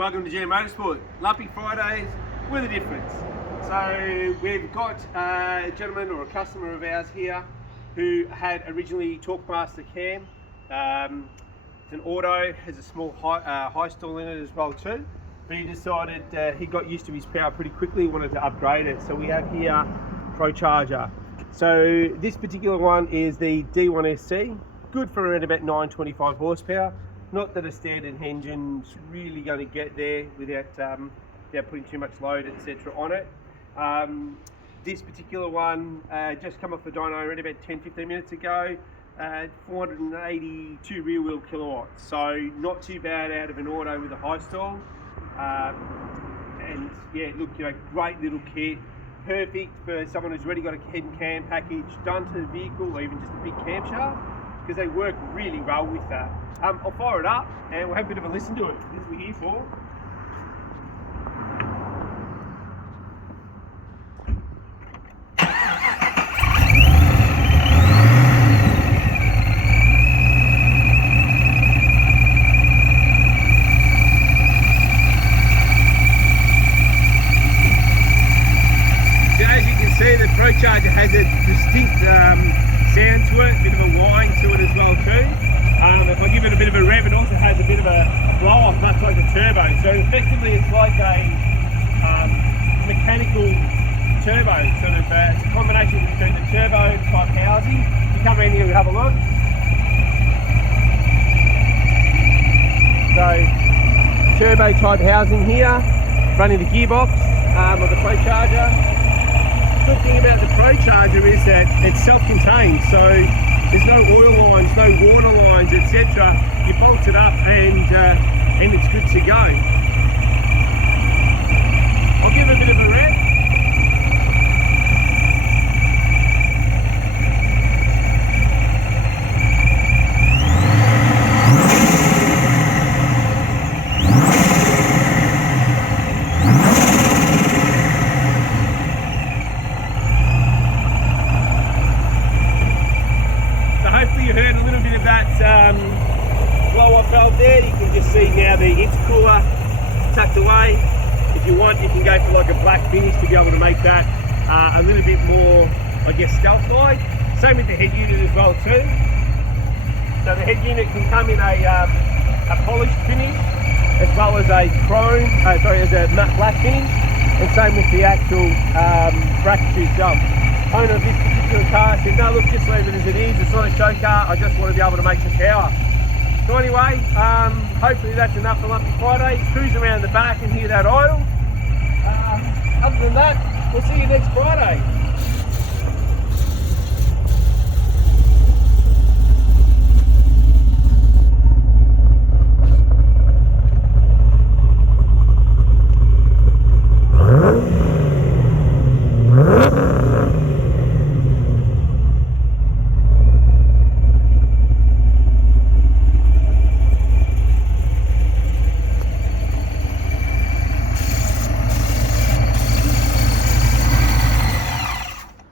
Welcome to GM Motorsport. Lumpy Fridays with a difference. So we've got a gentleman or a customer of ours here who had originally Talkmaster cam. It's an auto, has a small high stall in it as well too. But he decided he got used to his power pretty quickly, wanted to upgrade it. So we have here ProCharger. So this particular one is the D1SC, good for around about 925 horsepower. Not that a standard engine's really going to get there without putting too much load, etc. on it. This particular one just come off the dyno around about 10-15 minutes ago. 482 rear wheel kilowatts, so not too bad out of an auto with a high stall. And yeah, look, great little kit, perfect for someone who's already got a head and cam package done to the vehicle, or even just a big camshaft, because they work really well with that. I'll fire it up and we'll have a bit of a listen to it. This is what we're here for. As you can see, the ProCharger has a distinct sound to it, a bit of a whine to it as well too. If I give it a bit of a rev, it also has a bit of a blow off, much like a turbo. So effectively it's like a mechanical turbo, sort of it's a combination between the turbo type housing. You come around here and have a look. So turbo type housing here, running the gearbox of the ProCharger. The good thing about the ProCharger is that it's self-contained, so there's no oil lines, no water lines, etc. You bolt it up and it's good to go. I'll give it a bit of a rev. Hopefully you heard a little bit of that blow-off valve there. You can just see now the intercooler tucked away. If you want, you can go for like a black finish to be able to make that a little bit more, I guess, stealth-like. Same with the head unit as well too. So the head unit can come in a polished finish as well as a chrome, as a matte black finish, and same with the actual bracket shoe jump. Owner of this particular car said, no, look, just leave it as it is. It's not a show car. I just want to be able to make some power. So anyway, hopefully that's enough for Lumpy Friday. Cruise around the back and hear that idle. Other than that, we'll see you next Friday.